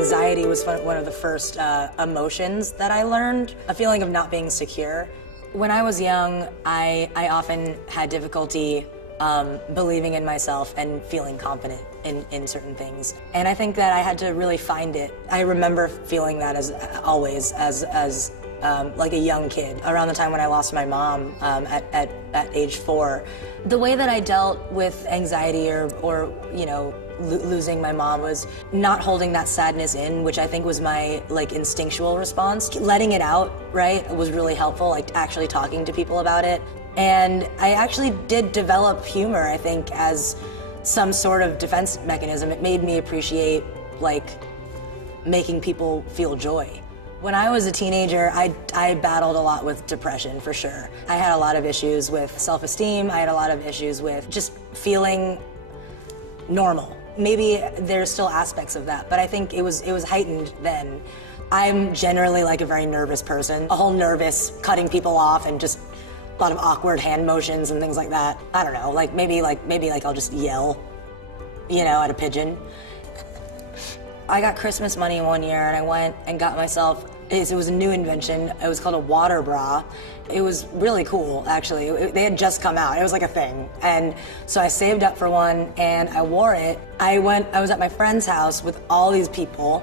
Anxiety was one of the first emotions that I learned, a feeling of not being secure. When I was young, I often had difficulty believing in myself and feeling confident in certain things. And I think that I had to really find it. I remember feeling that as like a young kid, around the time when I lost my mom at age 4. The way that I dealt with anxiety or you know, losing my mom was not holding that sadness in, which I think was my like instinctual response. Letting it out, right, was really helpful, like actually talking to people about it. And I actually did develop humor, I think, as some sort of defense mechanism. It made me appreciate like making people feel joy. When I was a teenager, I battled a lot with depression, for sure. I had a lot of issues with self-esteem. I had a lot of issues with just feeling normal. Maybe there's still aspects of that, but I think it was heightened then. I'm generally like a very nervous person, a whole nervous, cutting people off and just a lot of awkward hand motions and things like that. I don't know, maybe I'll just yell, you know, at a pigeon. I got Christmas money one year and I went and got myself, it was a new invention, it was called a water bra. It was really cool, actually. They had just come out, it was like a thing. And so I saved up for one and I wore it. I was at my friend's house with all these people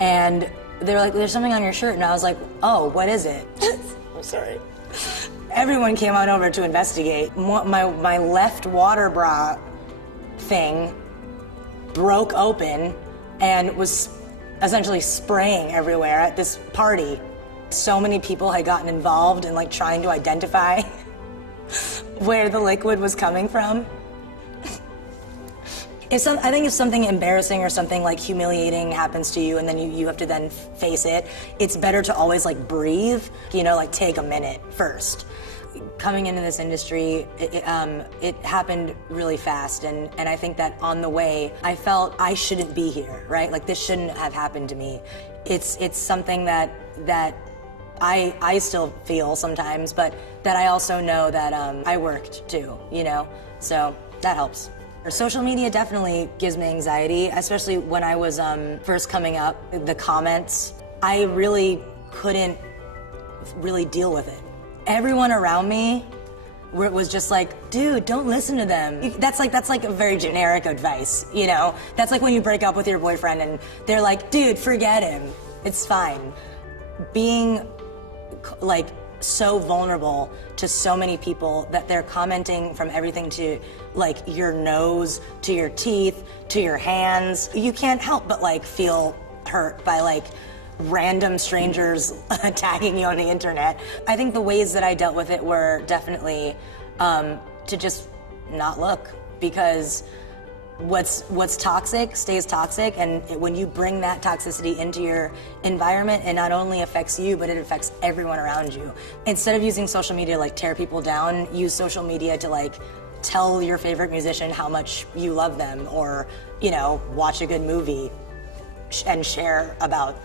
and they were like, there's something on your shirt, and I was like, oh, what is it? I'm sorry. Everyone came on over to investigate. My left water bra thing broke open and was essentially spraying everywhere at this party. So many people had gotten involved in like trying to identify where the liquid was coming from. I think if something embarrassing or something like humiliating happens to you and then you have to then face it, it's better to always like breathe, you know, like take a minute first. Coming into this industry, it happened really fast, and I think that on the way, I felt I shouldn't be here, right? Like this shouldn't have happened to me. It's something that I still feel sometimes, but that I also know that I worked too, you know? So that helps. Social media definitely gives me anxiety, especially when I was first coming up. The comments, I really couldn't really deal with it. Everyone around me was just like, dude, don't listen to them. That's like a very generic advice, you know? That's like when you break up with your boyfriend and they're like, dude, forget him. It's fine. Being like so vulnerable to so many people that they're commenting from everything to like your nose, to your teeth, to your hands. You can't help but like feel hurt by like random strangers attacking you on the internet. I think the ways that I dealt with it were definitely to just not look, because what's toxic stays toxic, and when you bring that toxicity into your environment, it not only affects you, but it affects everyone around you. Instead of using social media to like tear people down, use social media to like tell your favorite musician how much you love them, or, you know, watch a good movie and share about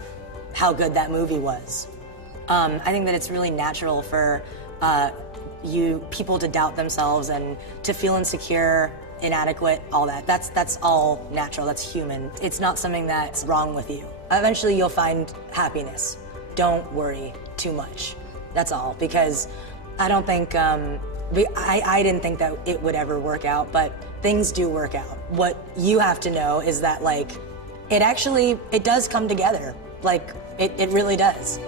how good that movie was. I think that it's really natural for people to doubt themselves and to feel insecure, inadequate, all that. That's all natural, that's human. It's not something that's wrong with you. Eventually you'll find happiness. Don't worry too much, that's all, because I don't think, I didn't think that it would ever work out, but things do work out. What you have to know is that like, it does come together. Like, it really does.